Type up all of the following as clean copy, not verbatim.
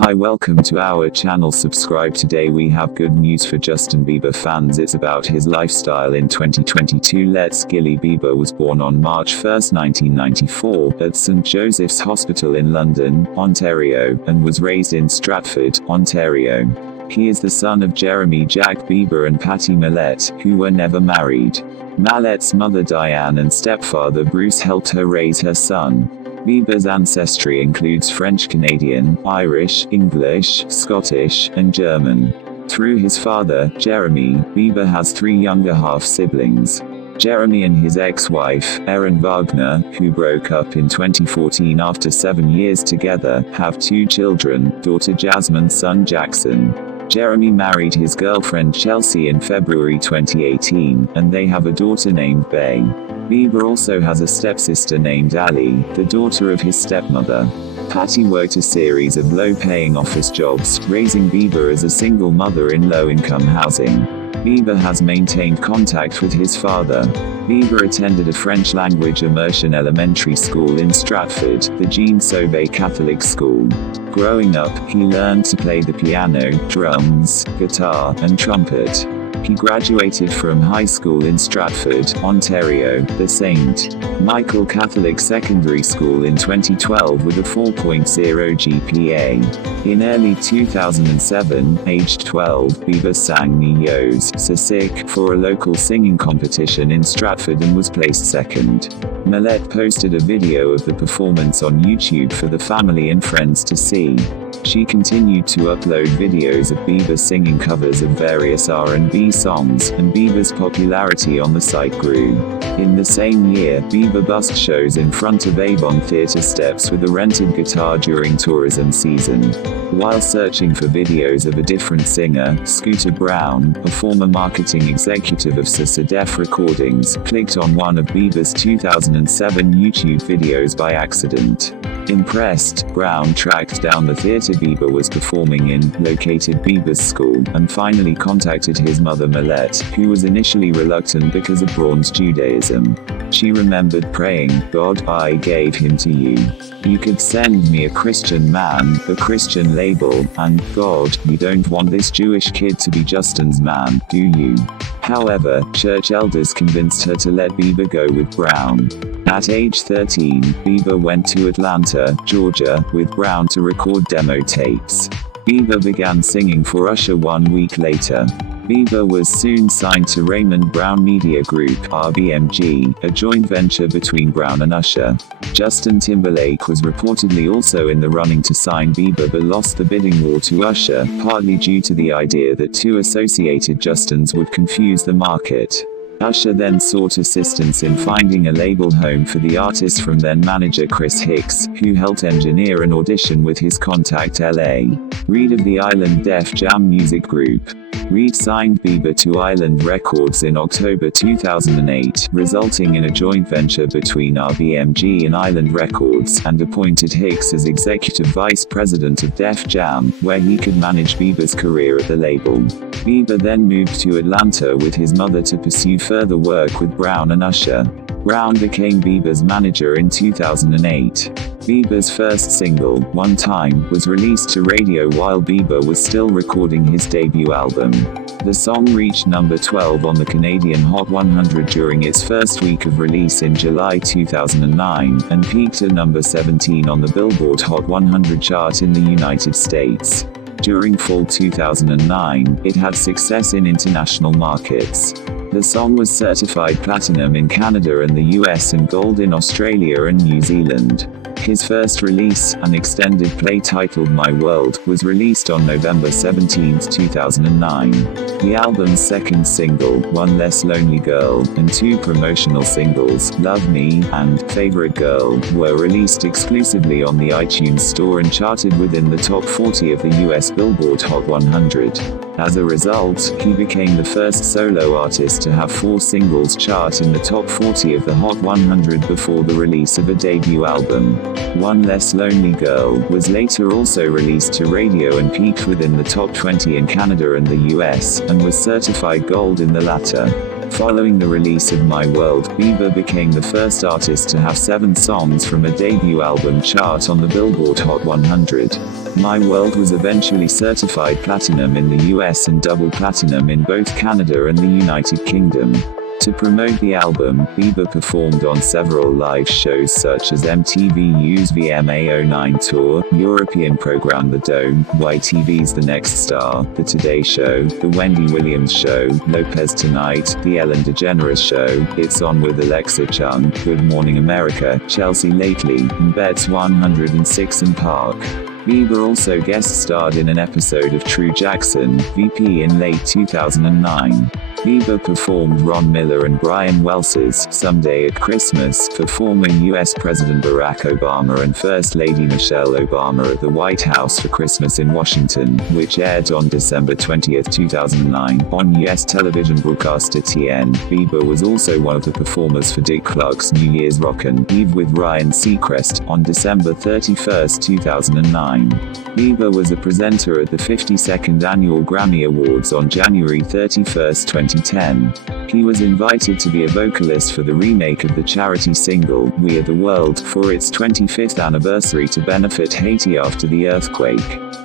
Hi, welcome to our channel. Subscribe. Today we have good news for Justin Bieber fans. It's about his lifestyle in 2022. Let's Gilly Bieber was born on March 1, 1994, at St. Joseph's Hospital in London, Ontario, and was raised in Stratford, Ontario. He is the son of Jeremy Jack Bieber and Patty Mallette, who were never married. Mallette's mother Diane and stepfather Bruce helped her raise her son. Bieber's ancestry includes French-Canadian, Irish, English, Scottish, and German. Through his father, Jeremy, Bieber has three younger half-siblings. Jeremy and his ex-wife, Erin Wagner, who broke up in 2014 after 7 years together, have two children, daughter Jasmine, son Jackson. Jeremy married his girlfriend Chelsea in February 2018, and they have a daughter named Bay. Bieber also has a stepsister named Ali, the daughter of his stepmother. Patty worked a series of low-paying office jobs, raising Bieber as a single mother in low-income housing. Bieber has maintained contact with his father. Bieber attended a French-language immersion elementary school in Stratford, the Jean Sauvé Catholic School. Growing up, he learned to play the piano, drums, guitar, and trumpet. He graduated from high school in Stratford, Ontario, the St. Michael Catholic Secondary School in 2012 with a 4.0 GPA. In early 2007, aged 12, Bieber sang Ni Yos So Sick for a local singing competition in Stratford and was placed second. Mallette posted a video of the performance on YouTube for the family and friends to see. She continued to upload videos of Bieber singing covers of various R&B songs, and Bieber's popularity on the site grew. In the same year, Bieber busked shows in front of Avon Theatre steps with a rented guitar during tourism season. While searching for videos of a different singer, Scooter Braun, a former marketing executive of Def Recordings, clicked on one of Bieber's 2007 YouTube videos by accident. Impressed, Braun tracked down the theater Bieber was performing in, located Bieber's school, and finally contacted his mother Mallette, who was initially reluctant because of Braun's Judaism. She remembered praying, "God, I gave him to you. You could send me a Christian man, a Christian label, and, God, you don't want this Jewish kid to be Justin's man, do you?" However, church elders convinced her to let Bieber go with Braun. At age 13, Bieber went to Atlanta, Georgia, with Braun to record demo tapes. Bieber began singing for Usher 1 week later. Bieber was soon signed to Raymond Brown Media Group (RBMG), a joint venture between Brown and Usher. Justin Timberlake was reportedly also in the running to sign Bieber but lost the bidding war to Usher, partly due to the idea that two associated Justins would confuse the market. Usher then sought assistance in finding a label home for the artist from then manager Chris Hicks, who helped engineer an audition with his contact L.A. Reid of the Island Def Jam Music Group. Reid signed Bieber to Island Records in October 2008, resulting in a joint venture between RBMG and Island Records, and appointed Hicks as executive vice president of Def Jam, where he could manage Bieber's career at the label. Bieber then moved to Atlanta with his mother to pursue further work with Brown and Usher. Brown became Bieber's manager in 2008. Bieber's first single, One Time, was released to radio while Bieber was still recording his debut album. The song reached number 12 on the Canadian Hot 100 during its first week of release in July 2009, and peaked at number 17 on the Billboard Hot 100 chart in the United States. During fall 2009, it had success in international markets. The song was certified platinum in Canada and the US and gold in Australia and New Zealand. His first release, an extended play titled My World, was released on November 17, 2009. The album's second single, One Less Lonely Girl, and two promotional singles, Love Me and Favorite Girl, were released exclusively on the iTunes Store and charted within the top 40 of the US Billboard Hot 100. As a result, he became the first solo artist to have 4 singles chart in the top 40 of the Hot 100 before the release of a debut album. One Less Lonely Girl was later also released to radio and peaked within the top 20 in Canada and the US, and was certified gold in the latter. Following the release of My World, Bieber became the first artist to have 7 songs from a debut album chart on the Billboard Hot 100. My World was eventually certified platinum in the US and double platinum in both Canada and the United Kingdom. To promote the album, Bieber performed on several live shows such as MTV's VMA09 Tour, European program The Dome, YTV's The Next Star, The Today Show, The Wendy Williams Show, Lopez Tonight, The Ellen DeGeneres Show, It's On with Alexa Chung, Good Morning America, Chelsea Lately, and Bet's 106 and Park. Bieber also guest-starred in an episode of True Jackson, VP in late 2009. Bieber performed Ron Miller and Brian Wels's Someday at Christmas for former U.S. President Barack Obama and First Lady Michelle Obama at the White House for Christmas in Washington, which aired on December 20, 2009, on U.S. television broadcaster TN. Bieber was also one of the performers for Dick Clark's New Year's Rockin' Eve with Ryan Seacrest on December 31, 2009. Bieber was a presenter at the 52nd Annual Grammy Awards on January 31, 2010. He was invited to be a vocalist for the remake of the charity single, We Are the World, for its 25th anniversary to benefit Haiti after the earthquake.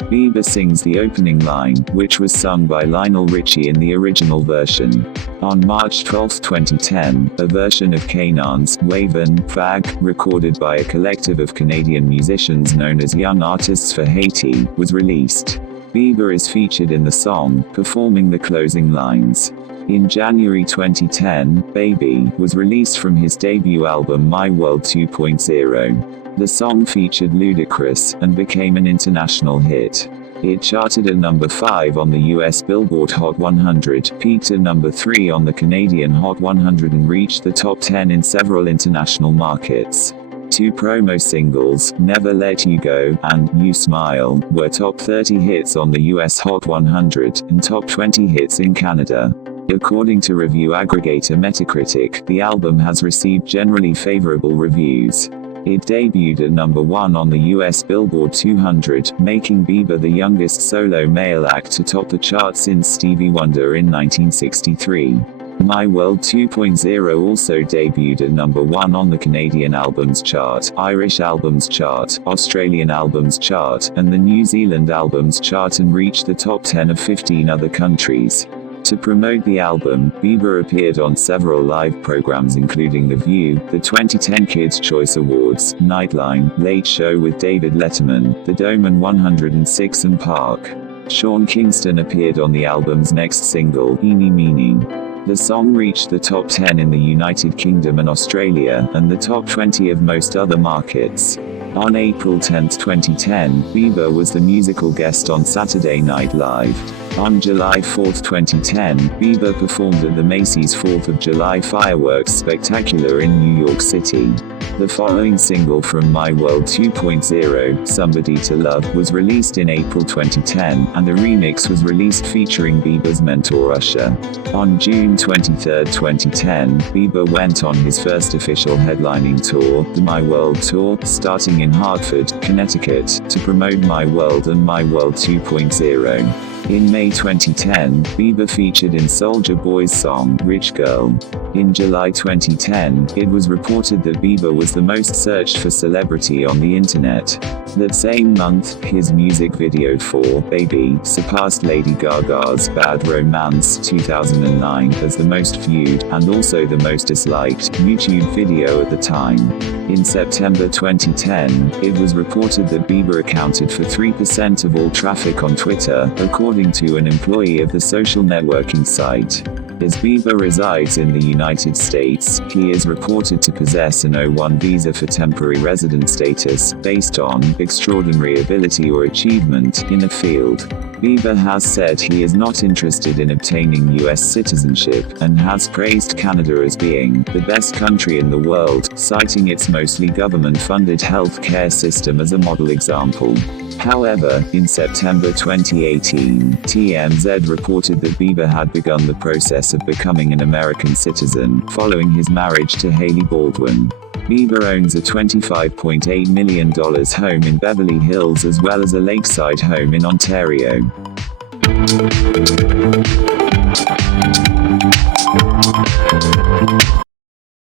Bieber sings the opening line, which was sung by Lionel Richie in the original version. On March 12, 2010, a version of Canaan's Wavin' Fag, recorded by a collective of Canadian musicians known as Young Artists for Haiti, was released. Bieber is featured in the song, performing the closing lines. In January 2010, Baby was released from his debut album My World 2.0. The song featured Ludacris and became an international hit. It charted at number 5 on the US Billboard Hot 100, peaked at number 3 on the Canadian Hot 100 and reached the top 10 in several international markets. 2 promo singles, Never Let You Go and You Smile, were top 30 hits on the US Hot 100 and top 20 hits in Canada. According to review aggregator Metacritic, the album has received generally favorable reviews. It debuted at number 1 on the US Billboard 200, making Bieber the youngest solo male act to top the chart since Stevie Wonder in 1963. My World 2.0 also debuted at number 1 on the Canadian Albums Chart, Irish Albums Chart, Australian Albums Chart, and the New Zealand Albums Chart and reached the top 10 of 15 other countries. To promote the album, Bieber appeared on several live programs including The View, the 2010 Kids' Choice Awards, Nightline, Late Show with David Letterman, The Dome and 106 and Park. Sean Kingston appeared on the album's next single, Eeny Meeny. The song reached the top 10 in the United Kingdom and Australia, and the top 20 of most other markets. On April 10, 2010, Bieber was the musical guest on Saturday Night Live. On July 4, 2010, Bieber performed at the Macy's 4th of July Fireworks Spectacular in New York City. The following single from My World 2.0, Somebody to Love, was released in April 2010, and the remix was released featuring Bieber's mentor Usher. On June 23, 2010, Bieber went on his first official headlining tour, the My World Tour, starting in Hartford, Connecticut, to promote My World and My World 2.0. In May 2010, Bieber featured in Soulja Boy's song, Rich Girl. In July 2010, it was reported that Bieber was the most searched for celebrity on the internet. That same month, his music video for Baby surpassed Lady Gaga's Bad Romance 2009 as the most viewed, and also the most disliked, YouTube video at the time. In September 2010, it was reported that Bieber accounted for 3% of all traffic on Twitter, according to an employee of the social networking site. As Bieber resides in the United States, he is reported to possess an O1 visa for temporary resident status, based on extraordinary ability or achievement in a field. Bieber has said he is not interested in obtaining US citizenship, and has praised Canada as being the best country in the world, citing its mostly government-funded health care system as a model example. However, in September 2018, TMZ reported that Bieber had begun the process of becoming an American citizen, following his marriage to Hailey Baldwin. Bieber owns a $25.8 million home in Beverly Hills as well as a lakeside home in Ontario.